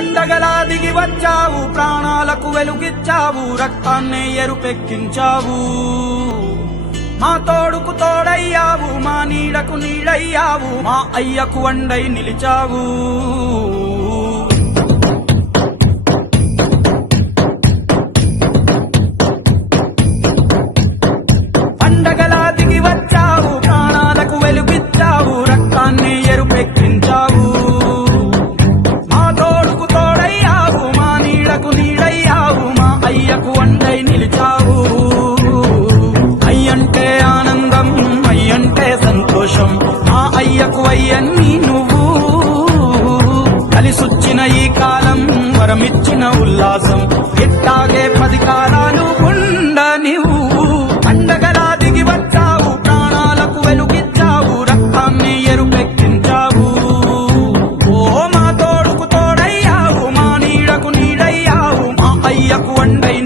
పండగలా దిగి వచ్చావు, ప్రాణాలకు వెలుగిచ్చావు, రక్తాన్నే ఎరుపెక్కించావు. మా తోడుకు తోడయ్యావు, మా నీడకు నీడయ్యావు, మా అయ్యకు అండై నిలిచావు. పండగలా దిగి వచ్చావు, ప్రాణాలకు వెలుగిచ్చావు, రక్తాన్ని ఎరుపెక్కించావు. మా తోడుకు తోడయ్యావు, మా నీడకు నీడయ్యావు, మా అయ్యకు అండై నిలిచావు. అయ్యంటే ఆనందం, అయ్యంటే సంతోషం, మా అయ్యకు అయ్యన్ని నువ్వు. కలిసొచ్చిన ఈ కాలం వరమిచ్చిన ఉల్లాసం, ఇట్టాగే 10 కాలాలు ఉండనివ్వు. పండగలా దిగి వచ్చావు, ప్రాణాలకు వెలుగిచ్చావు, రక్తాన్ని ఎరుపెక్కించావు. ఓ మా తోడుకు తోడయ్యావు, మా నీడకు నీడయ్యావు, మా అయ్యకు అండై